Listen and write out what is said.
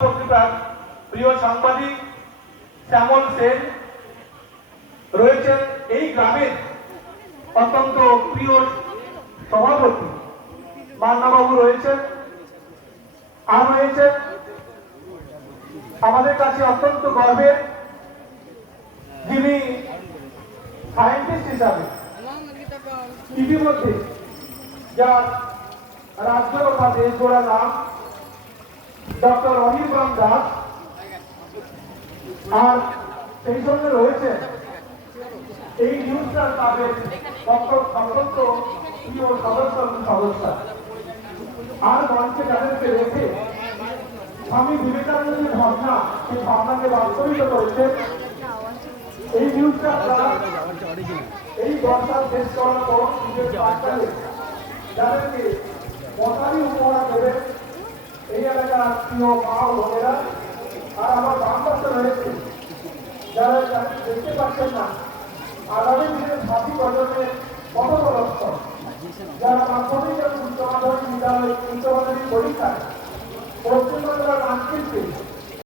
পত্রিকার প্রিয় সাংবাদিক শ্যামল সেন রয়েছেন, এই গ্রামের অত্যন্ত প্রিয় সভাপতি মান্নাবাবু রয়েছেন, আর রয়েছেন আমাদের কাছে অত্যন্ত গর্বের যিনি সায়েন্টিস্ট হিসাবে ইতিমধ্যে যার রাজ্য তথা দেশ গড়া নাম ডক্টর অনির্বাণ দাস, আর সেই সঙ্গে রয়েছে এই নিউজটার তাদের অত্যন্ত প্রিয় সদস্য আর মঞ্চে যাদেরকে রেখে স্বামী বিবেকানন্দের ভাবনা, সেই ভাবনাকে বাস্তবিত করেছে। এই নিউজটা এই বর্ষা শেষ করার পর নিজের বাচ্চাকে যাদেরকে মশারি উপহার দেবে এই এলাকার প্রিয় মা ও বোনেরা, আর আমার বাম পাশে রয়েছে যারা দেখতে পাচ্ছেন না, আগামী দিনের ছাত্রী প্রজন্মের পথপ্রদর্শক, যারা মাধ্যমিক এবং উচ্চ মাধ্যমিক বিদ্যালয় উচ্চ মাধ্যমিক পরীক্ষায় পশ্চিমবঙ্গের মানচিত্রে